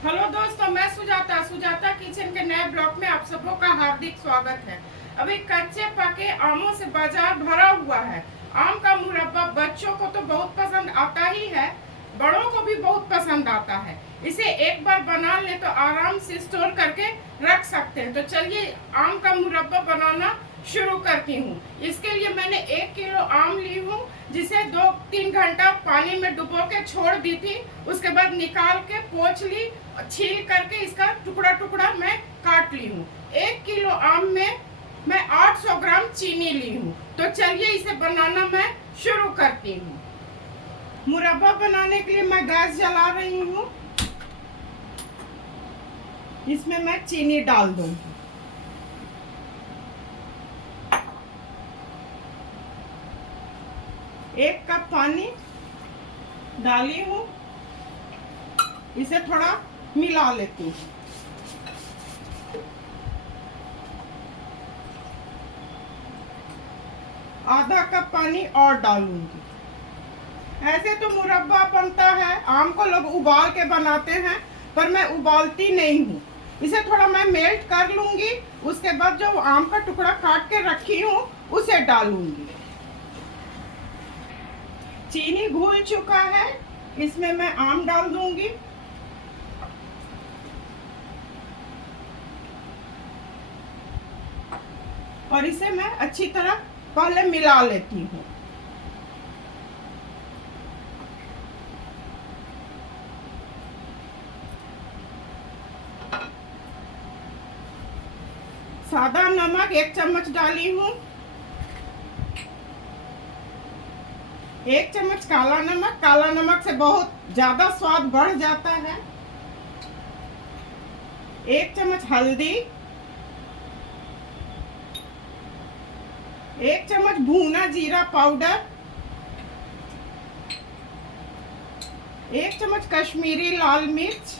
Hello दोस्तों, मैं Sujata kitchen के नए ब्लॉग में आप सबों का हार्दिक स्वागत है। अभी कच्चे पके आमों से बाजार भरा हुआ है। आम का मुरब्बा बच्चों को तो बहुत पसंद आता ही है, बड़ों को भी बहुत पसंद आता है। इसे एक बार बना ले तो आराम से स्टोर करके रख सकते हैं। तो चलिए आम का मुरब्बा बनाना शुरू करती हूँ। इसके लिए मैंने 1 किलो आम ली हूँ, जिसे 2-3 घंटा पानी में डुबो के छोड़ दी थी। उसके बाद निकाल के पोंछ ली, छील करके इसका टुकड़ा टुकड़ा मैं काट ली हूँ। 1 किलो आम में मैं 800 ग्राम चीनी ली हूँ। तो चलिए इसे बनाना मैं शुरू करती हूँ। मुरब्बा बनाने के लिए मैं गैस जला रही हूँ। इसमें मैं चीनी डाल दूंगी। एक कप पानी डाली हूँ। इसे थोड़ा मिला लेती हूँ। आधा कप पानी और डालूंगी। ऐसे तो मुरब्बा बनता है, आम को लोग उबाल के बनाते हैं, पर मैं उबालती नहीं हूँ। इसे थोड़ा मैं मेल्ट कर लूंगी। उसके बाद जो आम का टुकड़ा काट के रखी हूँ उसे डालूंगी। चीनी घुल चुका है, इसमें मैं आम डाल दूंगी। और इसे मैं अच्छी तरह पहले मिला लेती हूँ। सादा नमक 1 चम्मच डाली हूँ। 1 चम्मच काला नमक से बहुत ज्यादा स्वाद बढ़ जाता है। 1 चम्मच हल्दी, 1 चम्मच भुना जीरा पाउडर, 1 चम्मच कश्मीरी लाल मिर्च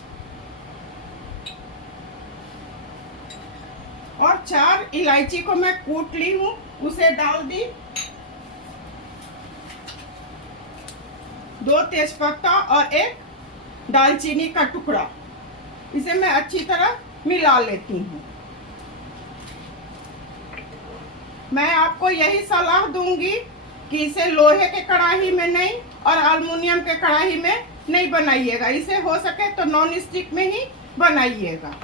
और 4 इलायची को मैं कूट ली हूँ, उसे डाल दी। 2 तेजपत्ता और 1 दालचीनी का टुकड़ा। इसे मैं अच्छी तरह मिला लेती हूँ। मैं आपको यही सलाह दूंगी कि इसे लोहे के कढ़ाई में नहीं और एल्युमिनियम के कढ़ाई में नहीं बनाइएगा। इसे हो सके तो नॉन स्टिक में ही बनाइएगा।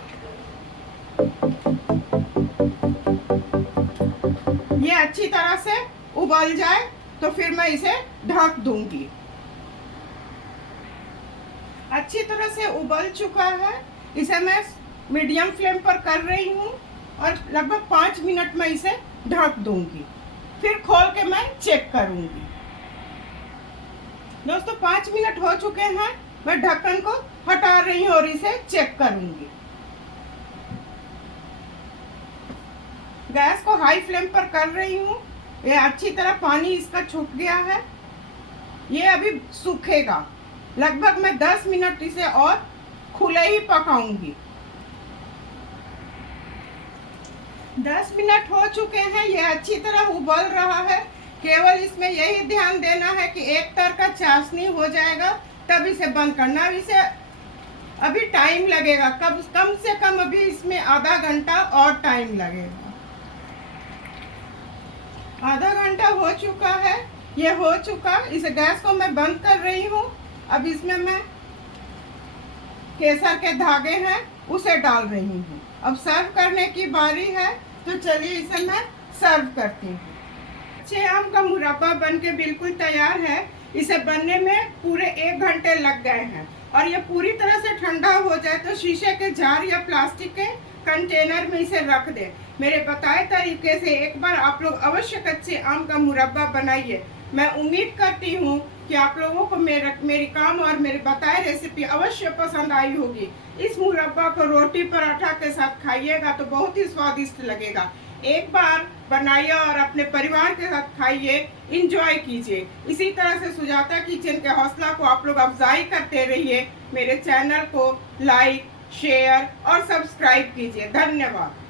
ये अच्छी तरह से उबल जाए तो फिर मैं इसे ढक दूंगी। अच्छी तरह से उबल चुका है। इसे मैं मीडियम फ्लेम पर कर रही हूँ और लगभग 5 मिनट में इसे ढक दूंगी। फिर खोल के मैं चेक करूंगी। दोस्तों 5 मिनट हो चुके हैं। मैं ढक्कन को हटा रही हूँ और इसे चेक करूंगी। गैस को हाई फ्लेम पर कर रही हूँ। ये अच्छी तरह पानी इसका छूट गया है। ये अभी सूखेगा। लगभग मैं 10 मिनट इसे और खुले ही पकाऊंगी। 10 मिनट हो चुके हैं। ये अच्छी तरह उबल रहा है। केवल इसमें यही ध्यान देना है कि एक तर का चाशनी हो जाएगा तब इसे बंद करना। इसे अभी टाइम लगेगा, कम से कम अभी इसमें आधा घंटा और टाइम लगेगा। आधा घंटा हो चुका है। ये हो चुका। इस गैस को मैं बंद कर रही हूँ। अब इसमें मैं केसर के धागे हैं उसे डाल रही हूँ। अब सर्व करने की बारी है, तो चलिए इसे मैं सर्व करती हूँ। अच्छे आम का मुरब्बा बनके बिल्कुल तैयार है। इसे बनने में पूरे 1 घंटे लग गए हैं और ये पूरी तरह से ठंडा हो जाए तो शीशे के जार या प्लास्टिक के कंटेनर में इसे रख दे। मेरे बताए तरीके से एक बार आप लोग अवश्य कच्चे आम का मुरब्बा बनाइए। मैं उम्मीद करती हूँ कि आप लोगों को मेरी काम और मेरे बताए रेसिपी अवश्य पसंद आई होगी। इस मुरब्बा को रोटी पराठा के साथ खाइएगा तो बहुत ही स्वादिष्ट लगेगा। एक बार बनाइए और अपने परिवार के साथ खाइए, इंजॉय कीजिए। इसी तरह से सुजाता किचन के हौसला को आप लोग अफजाई करते रहिए। मेरे चैनल को लाइक, शेयर और सब्सक्राइब कीजिए। धन्यवाद।